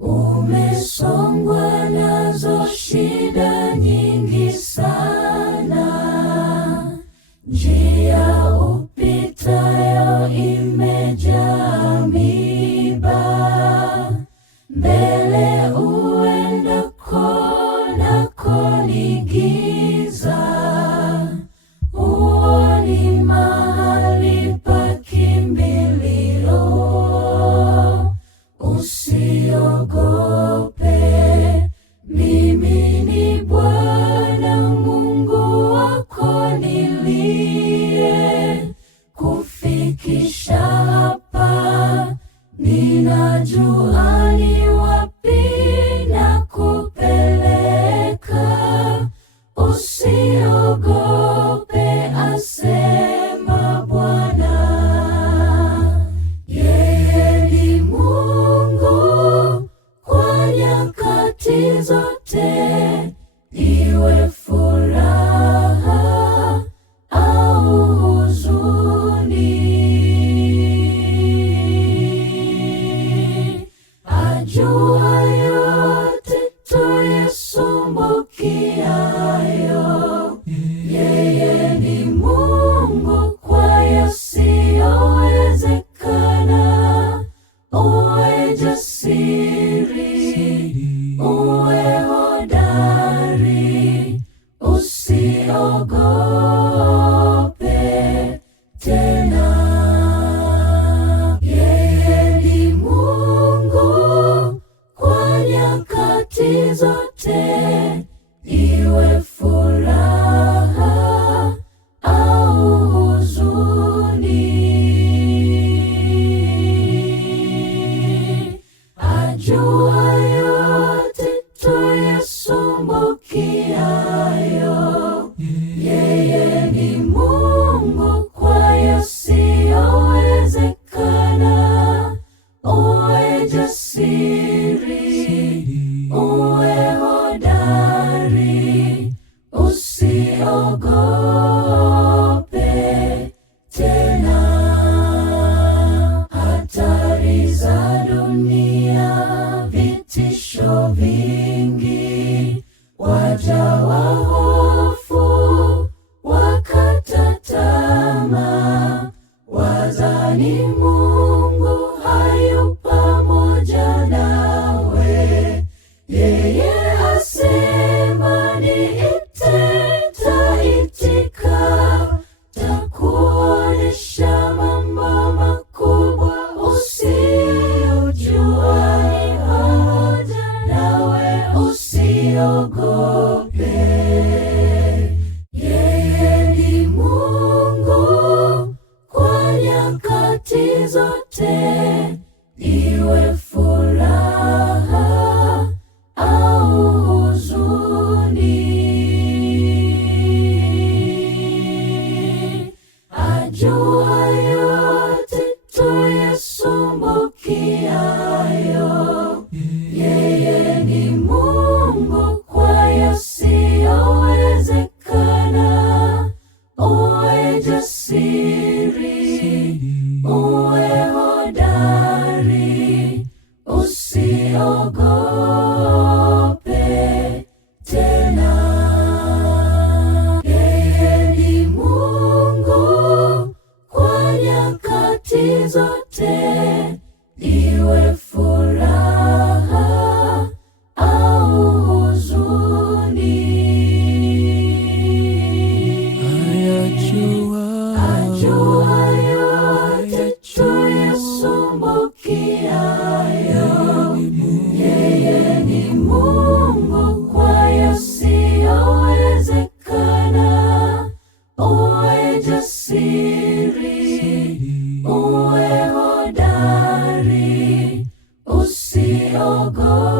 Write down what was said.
Umesongwa nazo shida nyingi sana, njia upitayo imejaa miiba, mbele uendako nako ni giza, huoni mahali pa kimbilio. Usiogope, mimi ni Bwana Mungu wako niliye kufikisha hapa. Ninajua ni wapi nakupeleka. Usiogope, asema Bwana. Yeye ni Mungu kwa nyakati zote, iwe furaha au huzuni. Ajua yote tuyasumbukiayo. Yeye ni Mungu kwa yasiyowezekana. Uwe jasiri, uwe hodari, usiogope tena. Yeye ni Mungu kwa nyakati zote, iwe furaha au huzuni. Ajua yote tuyasumbukiayo. Yeye ni Mungu kwa yasiyowezekana. Uwe jasiri, uwe hodari, usiogope tena. Hatari za dunia, vitisho vingi, wajawa hofu, wakata tamaa, wazani Mungu hayu pamoja nawe. Yeye asema niite, taitika, takuonesha mambo makubwa usiyojua. Ni pamoja nawe, usiogope. Yeye ni Mungu kwa nyakati zote, iwe furaha au huzuni. Ajua yote tuyasumbukiayo. Yeye ni Mungu kwa yasiyowezekana. Uwe jasiri, uwe hodari, usiogope tena. Yeye ni Mungu kwa nyakati zote, iwe furaha au huzuni. Ajua yote tuyasumbukiayo. Yeye ni Mungu kwa yasiyowezekana. Uwe jasiri, uwe hodari, usiogope.